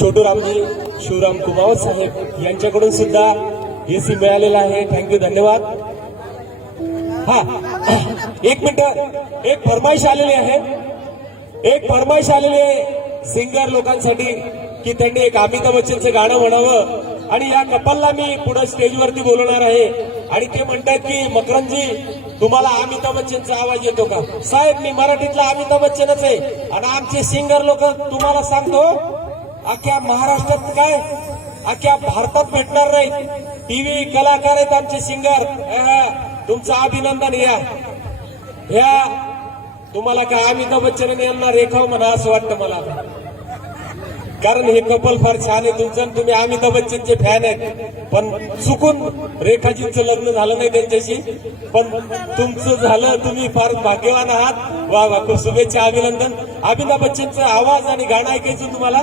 छोटू रामजी शिवराम कुमावत साहेब यांच्याकडून सुद्धा एसी मिळालेला आहे. थँक्यू, धन्यवाद. हा, एक मिनिट, एक फरमाईश आलेली आहे. एक फरमाईश आलेली आहे सिंगर लोकांसाठी की त्यांनी एक अमिताभ बच्चनचं गाणं म्हणावं. आणि या कपलला मी पुढे स्टेजवरती बोलवणार आहे. आणि ते म्हणतात की मकरंदजी, तुम्हाला अमिताभ बच्चनचा आवाज येतो का? साहेब, मी मराठीतला अमिताभ बच्चनच आहे. आणि आमचे सिंगर लोक तुम्हाला सांगतो, अख्ख्या महाराष्ट्रात काय, अख्ख्या भारतात भेटणार नाही. टीव्ही कलाकार आहेत आमचे सिंगर. तुमचं अभिनंदन. या तुम्हाला काय अमिताभ बच्चन यांना रेखाव म्हणा असं वाटतं मला, कारण हे कपल फार छान आहे तुमचं आणि तुम्ही अमिताभ बच्चनचे फॅन आहेत. पण चुकून रेखाजींचं लग्न झालं नाही त्यांच्याशी, पण तुमचं झालं. तुम्ही फार भाग्यवान आहात. वा वा, खूप शुभेच्छा, अभिनंदन. अमिताभ बच्चनचा आवाज आणि गाणं ऐकायचं तुम्हाला.